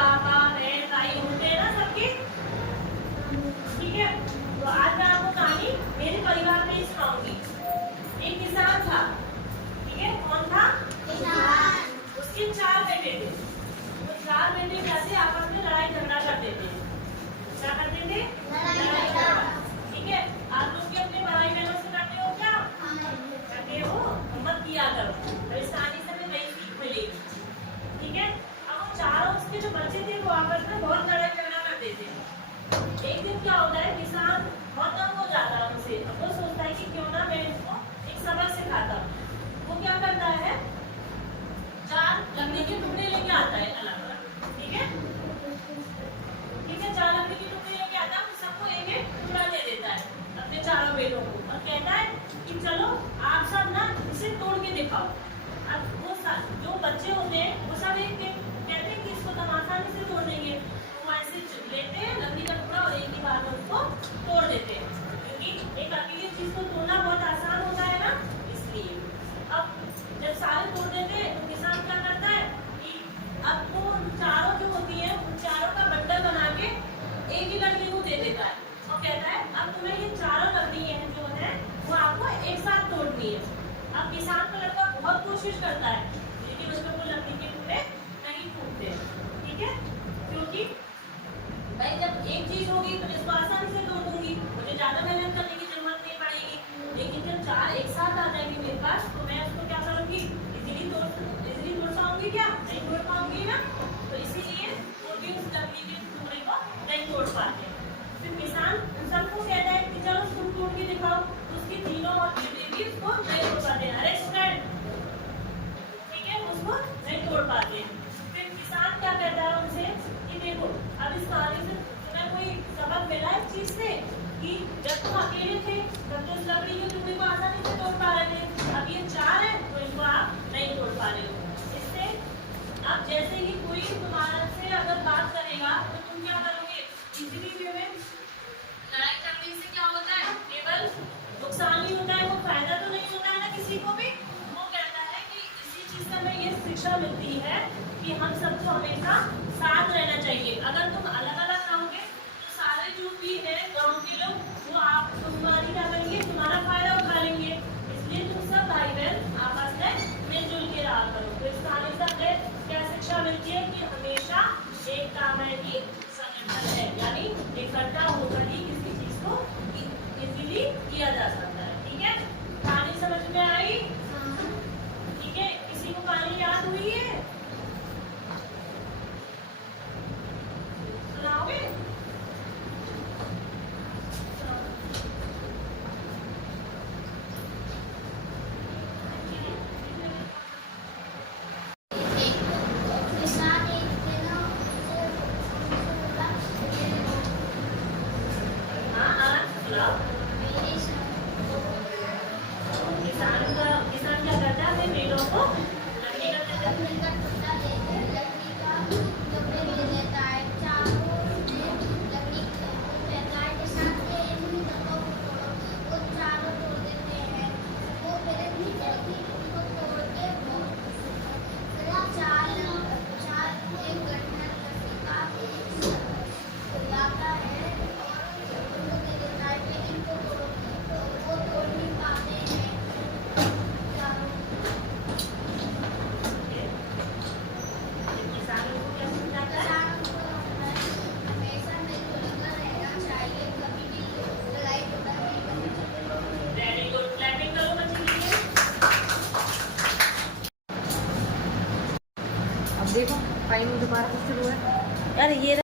पापा बहन भाई होते हैं ना सबके, ठीक है। तो आज मैं आपको कहानी मेरे परिवार में ही सुनाऊंगी। एक किसान था, ठीक है। कौन था? किसान। उसके 4 बेटे थे। तो 4 बेटे कैसे आपस में लड़ाई झगड़ा करते थे। क्या करते थे? लड़ाई झगड़ा। ठीक है। आप लोग भी अपने भाई बहनों से करते हो क्या? करते हो? मत किया करो, तो इस कहानी से हमें नई सीख मिलेगी, ठीक है। अब वो चारों उसके जो बच्चे थे वो आपस में बहुत लड़ाई झगड़ा करते थे। एक दिन क्या होता है, किसान बहुत तंग हो जाता है उनसे। अब वो सोचता है कि क्यों ना मैं इसको एक सबक सिखाता हूँ। वो क्या करता है, 4 लकड़ी के टुकड़े लेके आता है अलग अलग, ठीक है। ठीक है, 4 लकड़ी के टुकड़े लेके आता है, उन सबको एक एक टुकड़ा दे देता है अपने चारों बेटों को, और कहता है कि चलो आप सब ना इसे तोड़ के दिखाओ। अब वो जो बच्चे होते हैं वो सब एक कहते हैं कि इसको तो हम आसानी से तोड़ देंगे। वो ऐसे लेते हैं लकड़ी का टुकड़ा और एक ही बार में उसको तोड़ देते हैं, क्योंकि एक अकेली चीज को तोड़ना बहुत आसान होता है ना, इसलिए। अब जब सारे तोड़ देते हैं तो किसान क्या करता है कि अब वो चारों जो होती है उन चारों का बंडल बना के एक ही लकड़ी को दे देता है और कहता है अब तुम्हें ये चारों लकड़ी है जो है वो आपको एक साथ तोड़नी है। अब किसान का लड़का बहुत कोशिश करता है, लेकिन उसमें वो लकड़ी के टुकड़े नहीं टूटते, ठीक है। क्योंकि भाई जब एक चीज होगी तो इसको आसानी से तोड़ दूंगी, मुझे ज्यादा मेहनत करने की जरूरत नहीं पड़ेगी। लेकिन जब 4 एक साथ आ जाएंगे मेरे पास तो मैं उसको क्या करूंगी, इजीली तोड़ पाऊंगी क्या? नहीं तोड़ पाऊंगी ना। तो इसीलिए वो भी उस लकड़ी के टुकड़े को नहीं तोड़ पाते। फिर किसान उन सबको कहता है कि चलो तुम तोड़ के दिखाओ। उसकी तीनों और बेटे भी उसको नहीं तोड़ पाते। अरे स्टूडेंट, ठीक है, उसको नहीं तोड़ पाते। फिर किसान क्या कहता है उनसे कि देखो अब इस कहानी से तुम्हें कोई सबक मिला इस चीज से कि जब तुम अकेले थे तब तो इस लकड़ी के टुकड़े को आसानी से तोड़ पा रहे थे, अब ये 4 है तो इनको आप नहीं तोड़ पा रहे हो। इससे अब जैसे ही कोई तुम्हारे से अगर बात करेगा तो तुम क्या करोगे, इजीली वे में। लड़ाई झगड़े से क्या होता है, केवल नुकसान ही होता है, वो फायदा तो नहीं होता है ना किसी को भी। वो कहता है कि इसी चीज से हमें ये शिक्षा मिलती है कि हम सबको हमेशा साथ रहना चाहिए। अगर तुम अलग अलग रहोगे तो सारे जो भी है गांव के लोग वो आप तुम्हारी क्या करेंगे, तुम्हारा फायदा उठा लेंगे। इसलिए तुम सब भाई बहन आपस में मिलजुल के रहा करो। तो इस कहानी से हमें क्या शिक्षा मिलती है कि हमेशा एकता में ही संगठन है, यानी इकट्ठा होकर ही किसी चीज को इजीली किया जा सकता है, ठीक है। कहानी समझ में आई? ठीक है, किसी को कहानी याद हुई है? सुनाओगे? किसान क्या करता है, अपने पेड़ों को लकड़ी का देखो टाइम दोबारा शुरू है। अरे ये